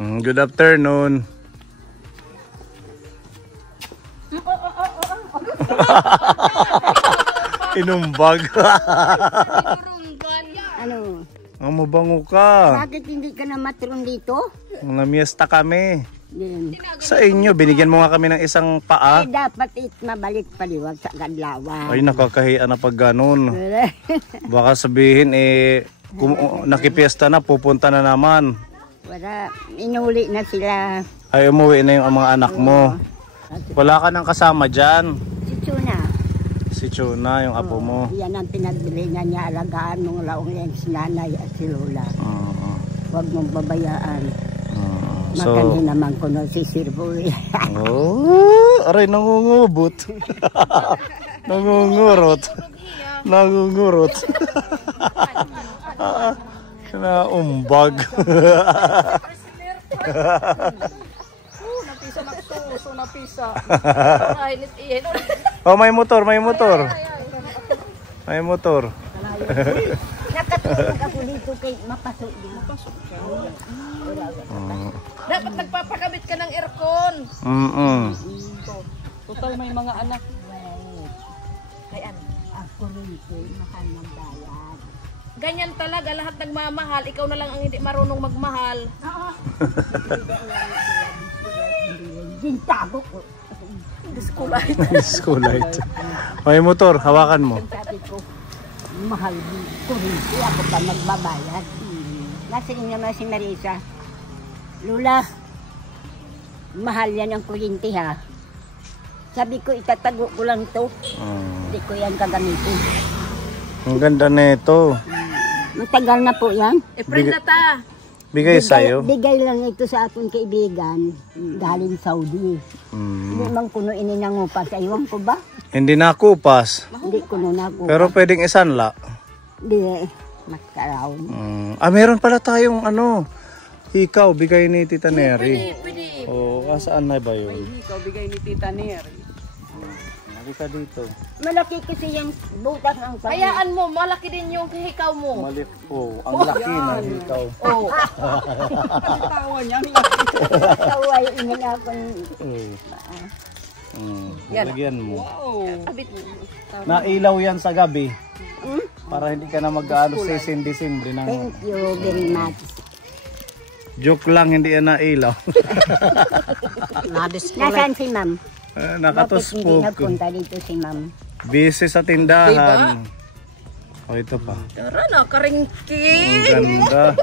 Good afternoon. Inumbag. Ano? Ang mabango ka. Bakit hindi ka na matron dito? Namiesta kami. Din. Sa inyo, binigyan mo nga kami ng isang paa. Ay, dapat mabalik paliwag sa Kadlawan. Ay, nakakahiya na pag ganun. Baka sabihin, kung nakipiesta na, pupunta na naman. Wala, inuli na sila. Ay, umuwi na yung mga anak mo. Wala ka nang kasama dyan. Si Chuna. Si Chuna, yung apo mo. Yan ang pinagbilingan niya, alagaan nung laong yan si nanay at si Lola. Huwag mong babayaan. Makanhin naman ko na si Sirboy. Aray, nangungubot. Nangungurot. Nangungurot. Kinaumbag. Napisa na suso, napisa. Oh, may motor, may motor. May motor. Nakatulog ako dito kay mapasok din. Dapat nagpapakabit ka ng aircon. Total may mga anak. Ay ano? Ako rin ko, mahal ng bayad. Ganyan talaga, lahat nagmamahal. Ikaw na lang ang hindi marunong magmahal. Gintago ko. Diskulite. Diskulite. May motor, hawakan mo. Sabi ko, mahal ko rin siya ako pa magbabayad. Nasa rin naman si Marisa. Lula, mahal yan ang kuryente ha. Sabi ko, itatago ko lang to. Hindi ko yan kagamitin. Ang ganda na ito. Matagal na po yan. Friend na ta. Bigay sa'yo? Bigay lang ito sa akong kaibigan. Galing Saudi. Hindi man kuno ininangupas. Aywan ko ba? Hindi nakupas. Hindi kuno nakupas. Pero pwedeng isanla. Hindi. Maskaraw. Meron pala tayong ikaw, bigay ni Tita Neri. Pwede. Saan na ba yun? Ikaw bigay ni Tita Neri. Halika dito. Malaki kasi yung butas ng sabi. Hayaan mo, malaki din yung hikaw mo. Mali po. Ang laki na ikaw. Oh. Tawa niya. Kaway, inilapon. Lagyan mo. Abit mo. Nailaw yan sa gabi. Para hindi ka na mag-ano sa December. Thank you very much. Joke lang, hindi yan nailaw. Nasaan si ma'am? Bakit hindi Nakatuspog. nagpunta dito si ma'am? Busy sa tindahan. Ito pa. Tara na, karingki. Ang ganda.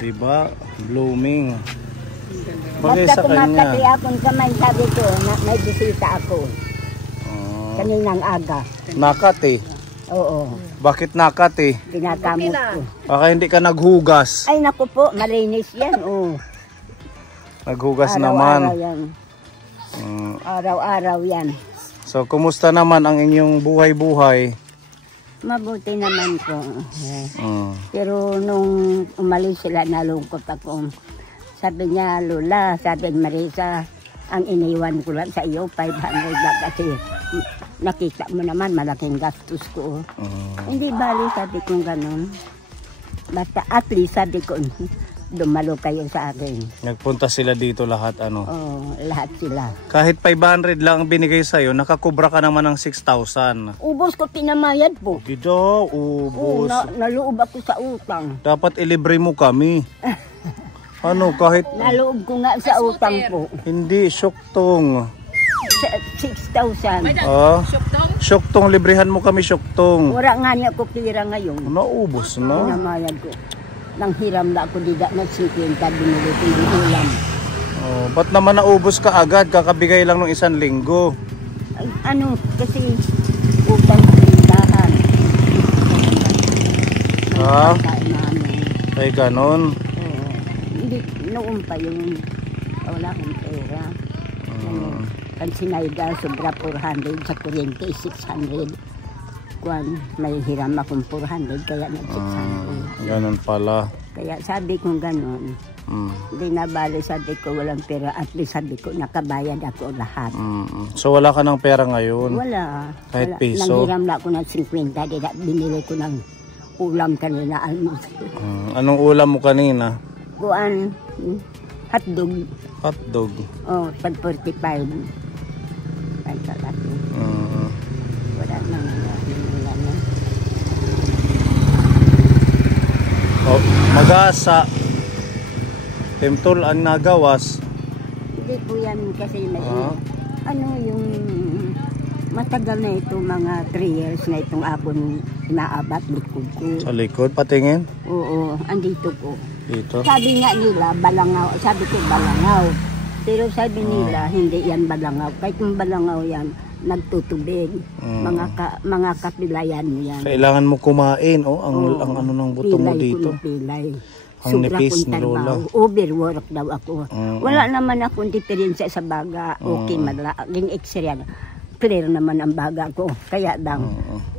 Diba? Blooming. Bagay Basta sa kumakati kanya. akong kamay, sabi ko, na may bisita ako. Kaninang aga. Nakati. Oo, Bakit nakati? ginakamot ko. Baka hindi ka naghugas. Ay naku po, malinis yan. Naghugas Araw-araw naman. yan. Araw-araw yan. So, kumusta naman ang inyong buhay-buhay? Mabuti naman po. Pero nung umalis sila, nalungkot ako. Sabi niya, Lola, sabi ni Marisa, ang iniwan ko lang sa iyo, 500 lang kasi nakita mo naman, malaking gastos ko. Hindi bali, sabi ko ganun. Basta at least, sabi ko, dumalo kayo sa akin. Nagpunta sila dito lahat, Lahat sila. Kahit 500 lang ang binigay sa'yo, nakakubra ka naman ng 6,000. Ubos ko pinamayad po. Gido, ubos. Naloob ako sa utang. Dapat ilibre mo kami. Kahit Naloob ko nga sa utang po. hindi, syuktong. 6,000. Syuktong, librehan mo kami, syuktong. Wala nga niya ko pira ngayon. Naubos na. Pinamayad ko. Nang hiram na ako dida na 50, binili ko ng ulam. Ba't naman naubos ka agad? Kakabigay lang ng 1 linggo. Ay, kasi utang sa tindahan. Ay, ganon. Hindi, noon pa yung wala akong pera. Ang sinayda, sobra 400 sa kuryente, 600. May hiram akong 400, kaya nag-600. Ganon pala. Kaya sabi ko ganon. Hindi na bali, sabi ko walang pera. At least sabi ko, nakabayad ako lahat. So wala ka ng pera ngayon? Wala. Kahit wala. piso? Nanghiram na ako ng 50. Binili ko ng ulam kanina. Anong ulam mo kanina? Kuan, hotdog. Hotdog. Oh, pag 45. Ay, kalaki. Wala nang wala na. Oh, magasa. Temtol ang nagawas. Hindi po yan kasi may ano yung matagal na ito, mga 3 years na itong abon inaabat likod ko. Sa likod, patingin? Oo, andito po. Dito. Sabi nga nila, balangaw. Sabi ko, balangaw. Pero sabi nila, hindi yan balangaw. Kahit kung balangaw yan, nagtutubig. Mga kapilayan mo yan. Kailangan mo kumain, ang ano ng buto mo dito. Pilay. Ang nipis ni Lola. Overwork daw ako. Wala naman akong diferensya sa baga. Okay, malaking x-ray. Clear naman ang baga ko. Kaya daw,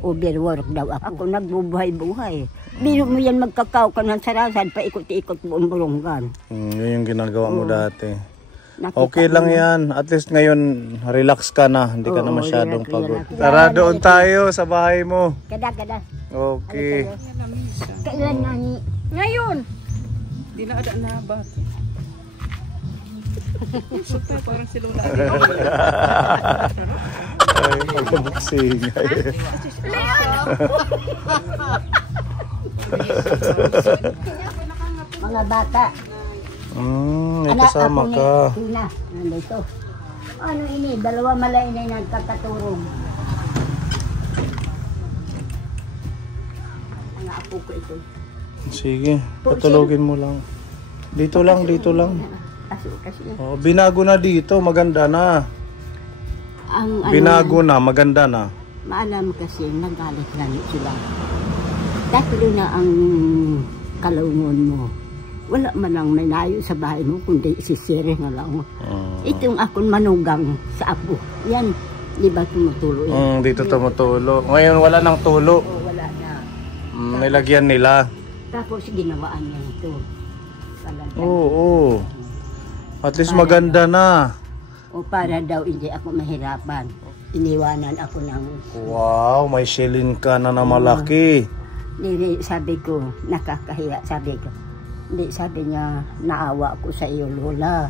overwork daw ako. Ako nagbubuhay-buhay. Biro mo yan, magkakaw ka ng sarasan, paikot-ikot buong bulonggan. Yun yung ginagawa mo dati. Okay lang yan. At least ngayon, relax ka na. Hindi ka na masyadong pagod. Tara, doon tayo sa bahay mo. Kada. Okay. Kailan nga ni? Ngayon! Di na ada na ba? Super, parang si Lola. Ay, magpabuksing. Mga bata. May kasama ka. Sina, nandito. Ano ini? 2 malay na nagkakaturong. Ang apo ko ito. Sige, patulogin mo lang. Dito lang. Kasi. Oh, binago na dito, maganda na. Ang Binago na, maganda na. maalam kasi nagalit lang sila. Tatlo na ang kalungon mo. Wala man lang may nayo sa bahay mo, kundi isisire nga lang. Itong akong manugang sa apo. Yan, di ba tumutulo yan? Dito tumutulo. Ngayon wala nang tulo. Wala na. Nilagyan nila. Tapos ginawaan niya ito. Oo. At least maganda na. O para daw hindi ako mahirapan. Iniwanan ako ng... Wow, may shilling ka na malaki. Sabi ko, nakakahiya. Sabi ko, hindi, sabi niya, naawa ko sa iyo, Lola.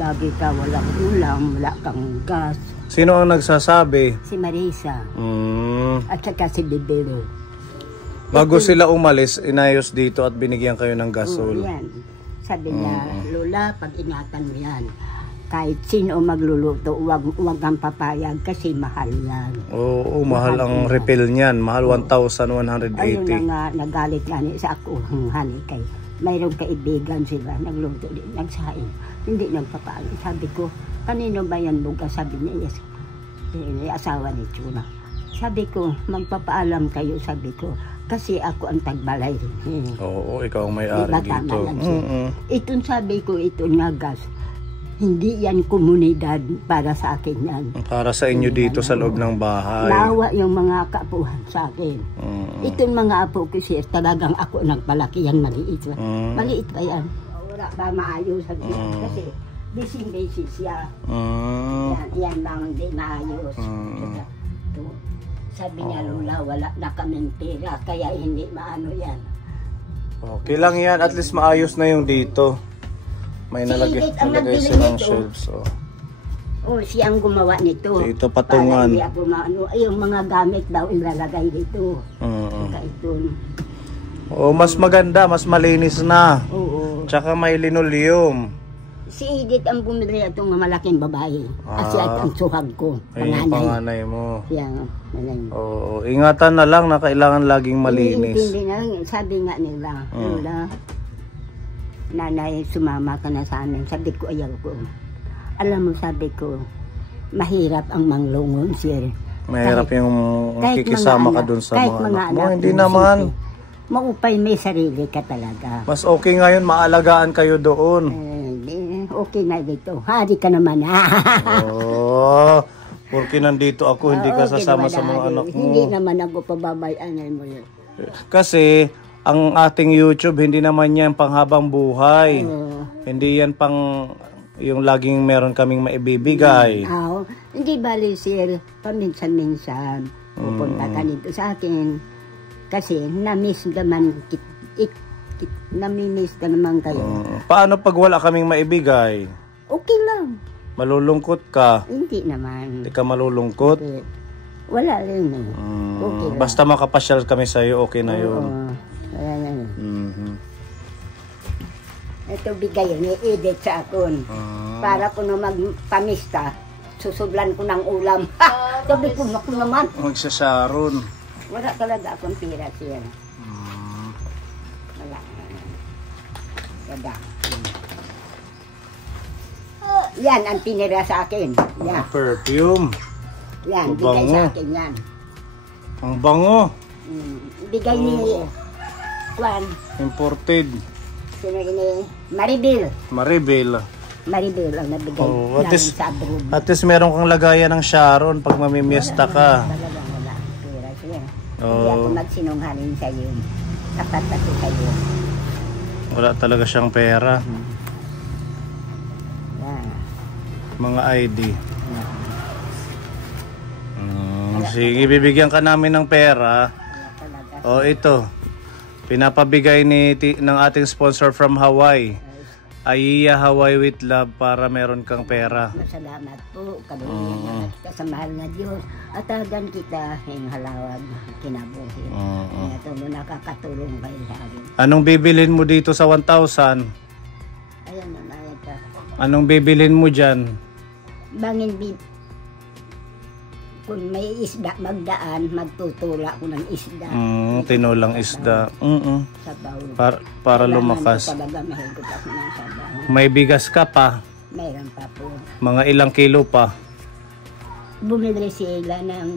Lagi ka walang ulam, wala kang gas. Sino ang nagsasabi? Si Marisa. At saka si Bibelo. Bago sila umalis, inayos dito at binigyan kayo ng gasol. Yan. Sabi niya, Lola, pag-ingatan mo yan. Kahit sino magluluto, wag kang papayag kasi mahal yan. Oo, mahal ang refill niyan. Mahal 1,180. Ayun na nga, nagalit gani sa ako, hani kay. Mayroong kaibigan sila, nagluto din, nagsain. Hindi nagpapayag. Sabi ko, kanino ba yan buga? Sabi niya, yes. Asawa ni Chuna. Sabi ko, magpapaalam kayo, sabi ko. Kasi ako ang tagbalay. Oo, ikaw ang may-ari dito. Itong sabi ko, ito nga gas. Hindi yan komunidad para sa akin yan. Para sa inyo dito sa loob ng bahay. Nawa yung mga kaapuhan sa akin. Itong mga apo ko sir, talagang ako nagpalaki yan, maliit. Maliit pa yan. Wala pa maayos. Kasi busy siya. Yan lang hindi maayos. Sabi niya, Lola, wala na kaming pera, kaya hindi maano yan. Okay lang yan, at least maayos na yung dito. May nalagay silang shelves. Oh, siyang gumawa nito. Dito patungan. Yung mga gamit daw ilalagay dito. Oh, mas maganda, mas malinis na. Oo. Tsaka may linoleum. Si Edith ang bumili itong malaking babae. Kasi ang suhag ko. Ay, yung panganay mo. Yan. Oo, ingatan na lang na kailangan laging malinis. Sabi nga nila, Lola, nanay, sumama ka na sa amin. Sabi ko, ayaw ko. Alam mo, sabi ko, mahirap ang manglungon, sir. Mahirap yung kikisama ka dun sa mga anak mo. Hindi naman. Maupay, may sarili ka talaga. Mas okay ngayon, maalagaan kayo doon. Okay na dito. Hari ka naman. Oo. Porque nandito ako, hindi ka sasama sa mga anak mo. Hindi naman ako pababayaan mo yun. Kasi, ang ating YouTube, hindi naman yan panghabang buhay. Hindi yan pang yung laging meron kaming maibibigay. Hindi bali, sir. Paminsan-minsan, pupunta ka nito sa akin. Kasi, na-miss naman namimiss ka naman kayo. Paano pag wala kaming maibigay? Okay lang. Malulungkot ka? Hindi naman. Hindi ka malulungkot? Hindi. Wala rin eh. Okay lang. Basta makapasyal kami sa'yo, okay na yun. Oo. Wala lang. Ito bigay ni Edith sa akon. Para ko na magpamista, susublan ko ng ulam. Sabi ko, naku naman. Magsasaron. Wala talaga akong pira siya. Wala. Wala. Yan ang tinira sa akin. Yan. Perfume. Yan, bigay sa akin yan. Ang bango. Bigay ni Juan. Imported. Sino ini? Maribel. Maribel. Maribel ang nabigay. At least, sa abroad. at least meron kang lagayan ng Sharon pag mamimiesta ka. Wala. Pira siya. Hindi ako magsinunghalin sa iyo. Tapat ako sa iyo. Wala talaga siyang pera. Yan. Mga ID. Sige, bibigyan ka namin ng pera. O ito, pinapabigay ng ating sponsor from Hawaii. Aiya Hawaii with Love para meron kang pera. Masalamat po, kaluyan at kasamahal na Diyos. At agan kita ng halawag kinabuhi. Ito mo nakakatulong kayo sa akin. Anong bibilin mo dito sa 1,000? Ayan na ito. Anong bibilin mo dyan? Bangin kung may isda magdaan, magtutula ko ng isda. Tinulang isda. Sabaw. Para lumakas. Talaga mahigot ako ng sabaw. May bigas ka pa. Mayroon pa po. Mga ilang kilo pa. Bumili sila ng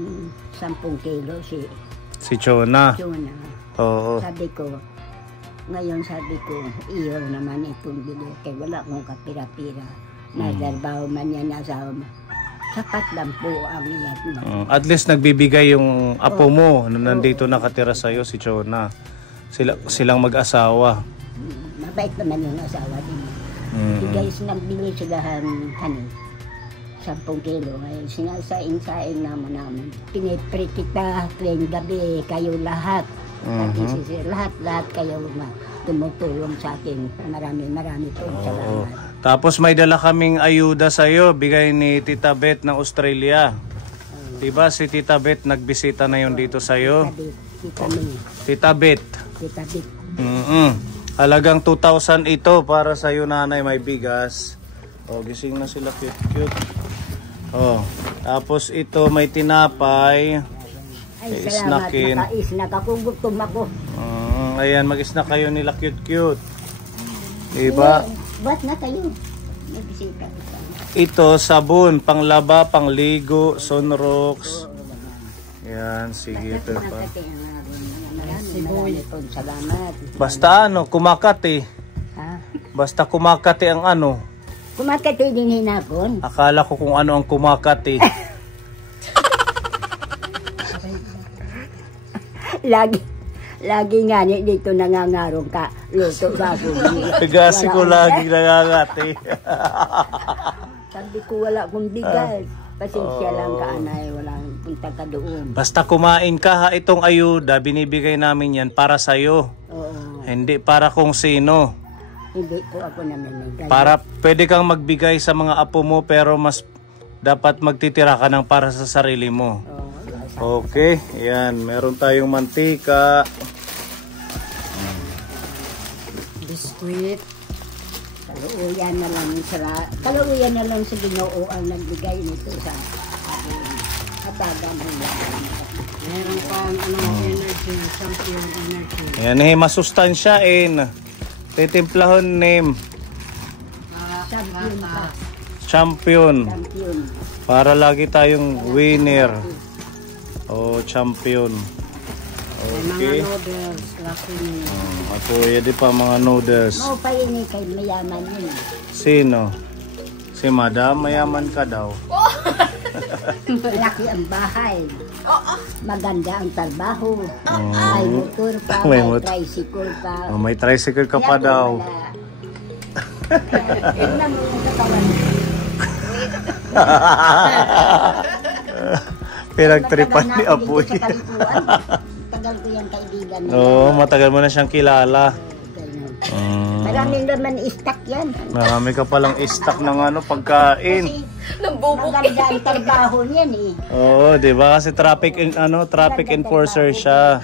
10 kilo Si Chona. Chona. Oo. Sabi ko, iyo naman itong bili. Kaya wala akong kapira-pira. Nagdarbaho man yan asawa. Sapat lang po ang iyak mo. At least nagbibigay yung apo mo na nandito nakatira sa'yo, si Chona. Silang mag-asawa. Mabait naman yung asawa din. Guys, nagbili sila ng 10 kilo. Ngayon, sinasaing-saing namin. Pinipre kita tuwing gabi, kayo lahat. Lahat kayo tumutulong sa akin. Marami po salamat. Tapos may dala kaming ayuda sa'yo, bigay ni Tita Beth ng Australia. Diba si Tita Beth nagbisita na yun dito sa'yo? Tita Beth. Tita Beth. Halagang 2,000 ito para sa'yo nanay, may bigas. Gising na sila, cute. Tapos ito may tinapay. Ay, salamat. Naka-snack ako, gutom ako. Ayan, mag-snack kayo nila cute. Diba? Ba't na kayo? Nagbisita. Ito, sabon, panglaba, pangligo, sunrocks. Yan, sige. Ito pa. Marami po salamat. Basta kumakati. Ha? Basta kumakati ang ano. Kumakati din hinakon. Akala ko kung ano ang kumakati. Lagi nga dito nangangarong ka. Luto sa ako. Bigasi ko lagi nangangati. Sabi ko wala akong bigas. Pasensya lang ka, anay. Walang punta ka doon. Basta kumain ka ha, itong ayuda, binibigay namin yan para sa'yo. Oo. Hindi para kung sino. Hindi po ako namimigay. Para pwede kang magbigay sa mga apo mo pero mas dapat magtitira ka ng para sa sarili mo. Okay, yan. Meron tayong mantika. Biskuit. Kaluuyan na lang sa Ginoo ang nagbigay nito sa akin. Katagan ng laban. Meron pang energy, champion energy. Yan masustansyain. Titimplahon name. Champion. Para lagi tayong winner. Champion. Okay. Mga noodles, laki Ako, yun pa mga noodles. Mau pa yun kay mayaman yun. Sino? Si Madam, mayaman ka daw. Laki ang bahay. Maganda ang trabaho. May motor pa, May may tricycle pa. May tricycle ka pa daw. Tignan mo yung katawan. Pinagtripan ni Apoy. Tagal ko yung kaibigan niya. Oo, matagal mo na siyang kilala. Maraming naman stock yan. Marami ka palang stock ng ano, pagkain. Maganda ang trabaho niyan eh. Oo, di ba? Kasi traffic enforcer siya.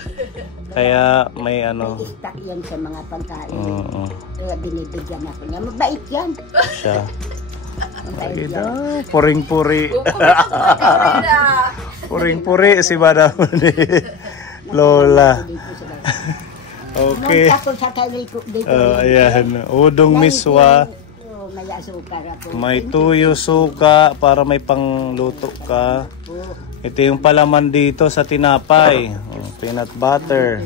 Kaya may ano. May stock yan sa mga pagkain. Oo. Kaya binibigyan ako niya. Mabait yan. Siya. Mabait Ay yan. daw, puring-puri. Puring-puri si Madam ni Lola. Okay. Nung ako sa kaliko dito. Ayan. Udong miswa. May asukar ako. May tuyo, suka para may pangluto ka. Ito yung palaman dito sa tinapay. Peanut butter.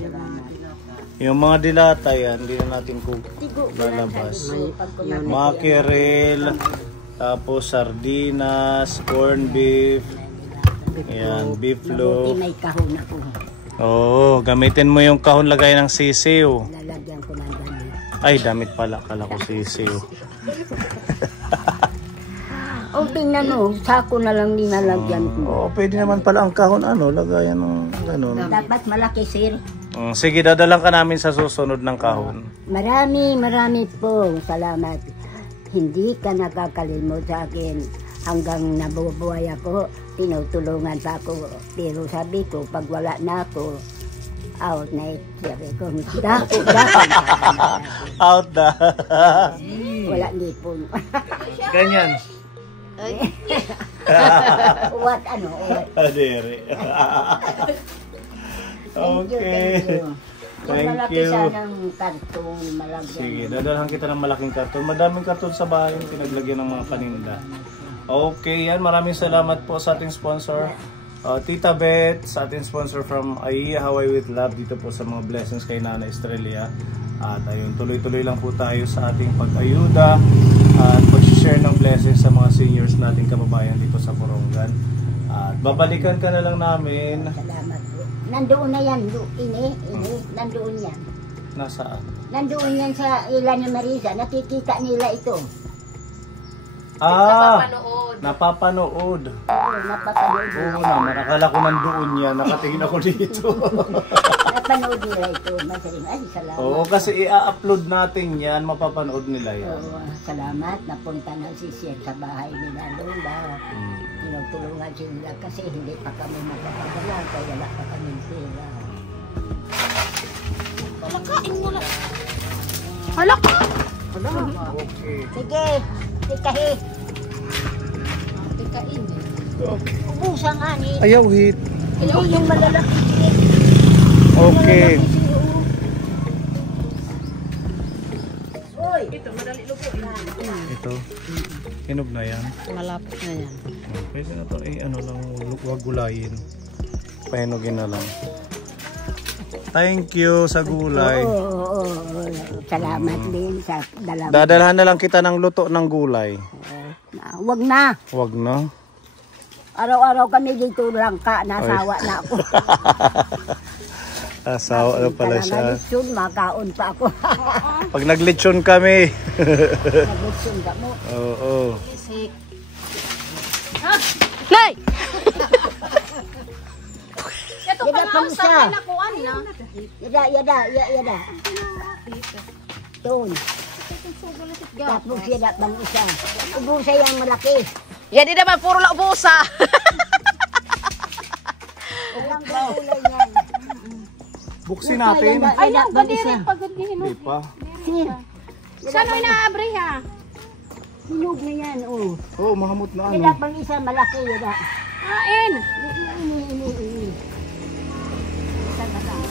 Yung mga dilata yan, hindi na natin lalabas. Mackerel, tapos sardinas, corned beef, ayan, beef loaf. May kahon ako. Oo, gamitin mo yung kahon lagay ng sisiw. Lalagyan ko ng damit. Ay, damit pala. Kala ko sisiw. O tingnan mo, sako na lang nilalagyan ko. Oo, pwede naman pala ang kahon. Lagayan ng ganun. Dapat malaki, sir. Sige, dadalang ka namin sa susunod ng kahon. Marami po salamat. Hindi ka nakakalimot sa akin. Hanggang nabubuhay ako, tinutulungan pa ako. Pero sabi ko, pag wala na ako, out na it. Sabi ko, dako. Out na. Wala nipon. Ganyan. What? Adere. Okay. Thank Malaki you. sanang karton, malagyan. Sige, dadalhan kita ng malaking karton. Madaming karton sa bahay yung pinaglagyan ng mga paninda. Okay, yan. Maraming salamat po sa ating sponsor. Tita Beth, sa ating sponsor from Aiya Hawaii with Love dito po sa mga blessings kay Nana Estrella. At ayun, tuloy-tuloy lang po tayo sa ating pag-ayuda at pag-share ng blessings sa mga seniors nating kababayan dito sa Borongan. At babalikan ka na lang namin. Salamat po. Nandoon na yan, nandoon yan. Nasaan? Nandoon yan sa Ilan ni Marisa, nakikita nila ito. Napapanood. Oo, napapanood nila. Oo naman, nakala ko nandoon yan, nakatingin ako dito. Napanood nila ito, masaling. Ay, salamat. Oo, kasi i-upload natin yan, mapapanood nila yan. Oo, salamat. Napunta na si Sir sa bahay nila Lola. Tinutulungan sila kasi hindi pa kami magpapagala, kaya wala pa kami pera. Palakain mo lang. Halaka! Okay. Sige, tikahi. Tikain eh. Okay. Ubusan nga ni. Ayaw hit. Hindi yung malalaki. Okay. Uy! Ito, madali lupo. Ito. Hinog na yan. Malapit na yan. Pwede na to lang, huwag gulayin. Pahinugin na lang. Thank you sa gulay. Oo. Salamat din sa dalawa. Dadalhan na lang kita ng luto ng gulay. Wag na. Huwag na. Araw-araw kami dito lang ka. Nasawa na ako. Asawa na pala siya. Nagalitsun, makaon pa ako. Pag naglitsyon kami. Nagalitsun ka mo. Oo. Nay! Ito Yada pa pang nga isa. sa nakuan na. Yada. Doon. Tapos yada pang isa. Ubusa yung malaki. Yan di naman, puro lang ubusa. Walang gulay yan. Buksin natin. Ay, ang gadiri. Pagadihin Hindi pa. Sir, Saan ay naabre ha? hinog na yan. Oo, mahamot na Yada pang isa malaki. Yada. Kain. Ini. Isa na lang.